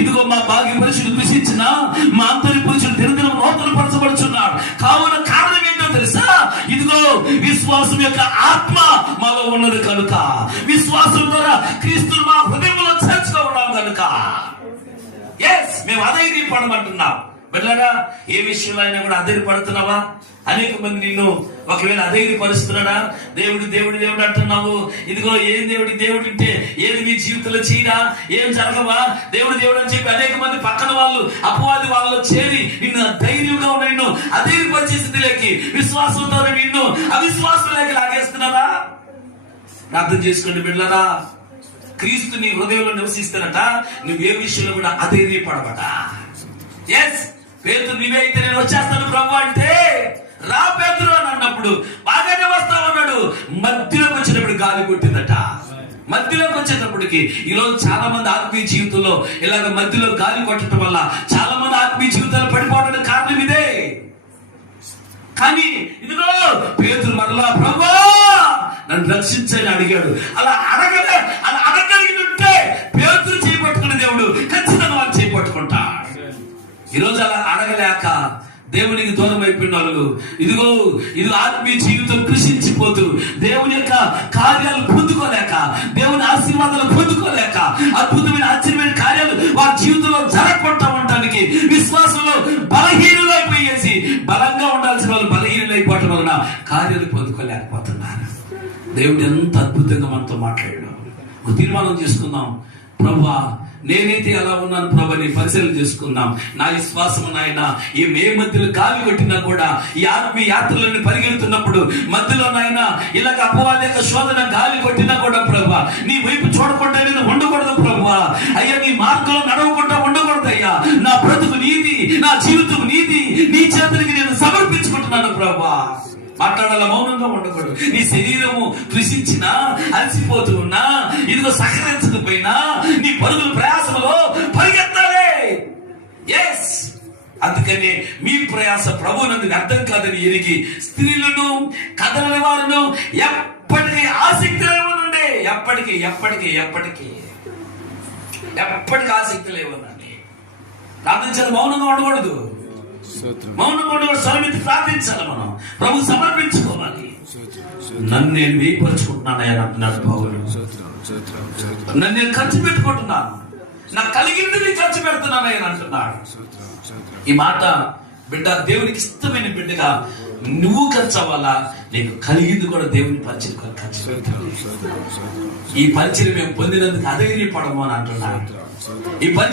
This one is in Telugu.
ఇదిగో మా భాగ్య పురుషుడు కృషించిన మా అంతరి పురుషుడు దినదినం నూతన పరచబడుచున్నాడు. కావున కారణం ఏంటో తెలుసా? ఇదిగో విశ్వాసం యొక్క ఆత్మ మాలో ఉన్నది కనుక, విశ్వాసం ద్వారా క్రీస్తును మా హృదయంలో చేర్చుకో ఉన్నాం కనుక మేము అధైర్యపడమంటున్నాం. వెళ్ళరా, ఏ విషయంలో అయినా కూడా అధైర్యపడుతున్నావా? అనేక మంది నిన్ను ఒకవేళ అధైర్యపరుస్తున్నాడా? దేవుడు దేవుడు దేవుడు అంటున్నావు. ఇదిగో ఏం దేవుడు అంటే ఏది నీ జీవితంలో చేయరా, ఏం జరగవా, దేవుడు దేవుడు అని చెప్పి అనేక మంది పక్కన వాళ్ళు అపవాది వాళ్ళలో చేరి నిన్ను ధైర్యంగా ఉన్న నిన్ను అధైర్యపరిచే స్థితిలోకి, విశ్వాసంతో నిన్ను అవిశ్వాసంలోకి లాగేస్తున్నారా? ప్రార్థన చేసుకోండి బిడ్డలారా. క్రీస్తు నీ హృదయంలో నివసిస్తానట, నువ్వే విషయంలో కూడా అధైర్యపడబట. పేతురు నీవే అయితే నేను వచ్చేస్తాను ప్రభు అంటే, రా పేతురు అని అన్నప్పుడు బాగానే వస్తా ఉన్నాడు. మధ్యలోకి వచ్చినప్పుడు గాలి కొట్టిందట. మధ్యలోకి వచ్చేటప్పటికి ఈరోజు చాలా మంది ఆత్మీయ జీవితంలో ఇలాగ మధ్యలో గాలి కొట్టడం వల్ల చాలా మంది ఆత్మీయ జీవితాలు పడిపోవడానికి కారణం ఇదే. కానీ ఇదిగో పేతురు మరలా ప్రభు నన్ను రక్షించని అడిగాడు. అలా అడగలిగితే పేతురు చేపట్టుకునే దేవుడు ఖచ్చితంగా వాళ్ళు చేపట్టుకుంటాడు. ఈరోజు అలా అడగలేక దేవునికి దూరం అయిపోయిన వాళ్ళు ఇదిగో ఆత్మీయ జీవితం కృషించిపోతూ దేవుని యొక్క కార్యాలు పొందుకోలేక, దేవుని ఆశీర్వాదాలు పొందుకోలేక, అద్భుతమైన ఆశ్చర్యమైన కార్యాలు వారి జీవితంలో జరగకుండా ఉండటానికి విశ్వాసంలో బలహీనులైపోయేసి, బలంగా ఉండాల్సిన వాళ్ళు బలహీనులైపోవటం వలన కార్యాలు పొందుకోలేకపోతున్నారు. దేవుడు ఎంత అద్భుతంగా మనతో మాట్లాడాడు. ఒక తీర్మానం చేసుకుందాం. ప్రభువా, నేనైతే ఎలా ఉన్నాను ప్రభు నీ పరిశీలన చేసుకుందాం. నా విశ్వాసం నాయన ఏ మధ్యలో గాలి కొట్టినా కూడా, ఈ ఆత్మీయ యాత్రలను పరిగెడుతున్నప్పుడు మధ్యలో నాయన ఇలాగ అపవాది యొక్క శోధన గాలి కొట్టినా కూడా ప్రభు నీ వైపు చూడకుండా నేను ఉండకూడదు ప్రభు. అయ్యా, నీ మార్గంలో నడవకుండా ఉండకూడదు అయ్యా. నా బ్రతుకు నీది, నా జీవితం నీది, నీ చేతులకి నేను సమర్పించుకుంటున్నాను ప్రభు. మాట్లాడాల, మౌనంగా ఉండకూడదు. నీ శరీరము కృషించినా, అలసిపోతూ ఉన్నా, ఇదిగో సహకరించకపోయినా నీ పరుగుల ప్రయాసంలో పరిగెత్తాలే. అందుకని మీ ప్రయాస ప్రభువునందు అర్థం కాదని ఎరిగి స్త్రీలను కథల వారును ఎప్పటికీ ఆసక్తి లేవనండి. ఎప్పటికీ ఆసక్తి లేవనండి. ప్రార్థించాలి, మౌనంగా ఉండకూడదు. మౌనంగా ఉండకూడదు, స్వరమితి ప్రార్థించాలి. మనం ప్రభు సమర్పించుకోవాలి. నన్ను నేను వేయపరుచుకుంటున్నానని అంటున్నాడు పౌలు. నన్ను నేను ఖర్చు పెట్టుకుంటున్నాను, నాకు కలిగింది నేను ఖర్చు పెడుతున్నానని అంటున్నాడు. ఈ మాట బిడ్డ, దేవునికి ఇష్టమైన బిడ్డగా నువ్వు ఖర్చు అవ్వాలా, నీకు కలిగింది కూడా దేవుని పరిచయం ఖర్చు పెట్టాలి. ఈ పరిచయం మేము పొందినందుకు అధైర్యపడము అని అంటున్నాడు. ఈ పరిచయం